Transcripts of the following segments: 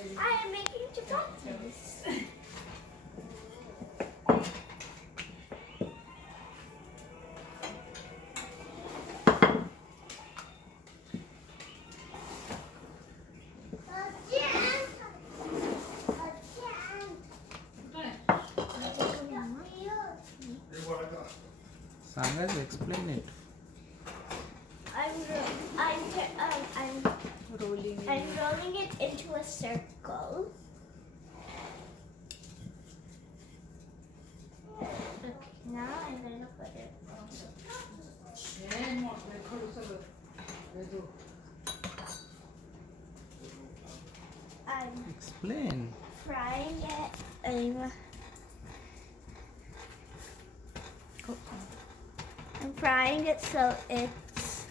I am making chapatis. Sagar, explain it. I'm rolling it into a circle. Okay, now I'm gonna put it. I'm Explain. frying it. I'm frying it so it's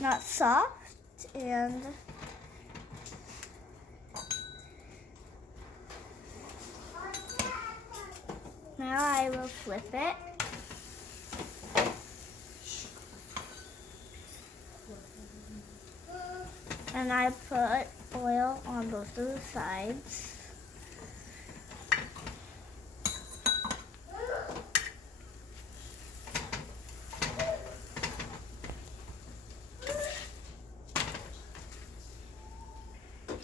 not soft, and now I will flip it. And I put oil on both of the sides.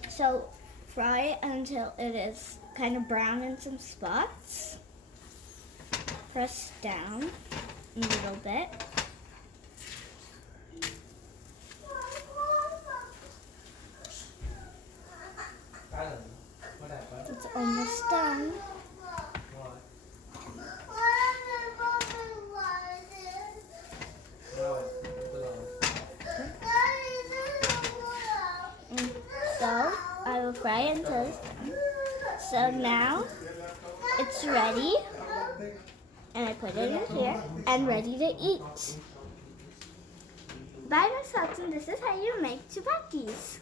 So fry it until it is kind of brown in some spots. Press down a little bit. What happened? It's almost done. What? And so I will fry it until it's done. So now it's ready. And I put it in here and ready to eat. Bye, Miss Hudson. This is how you make chapatis.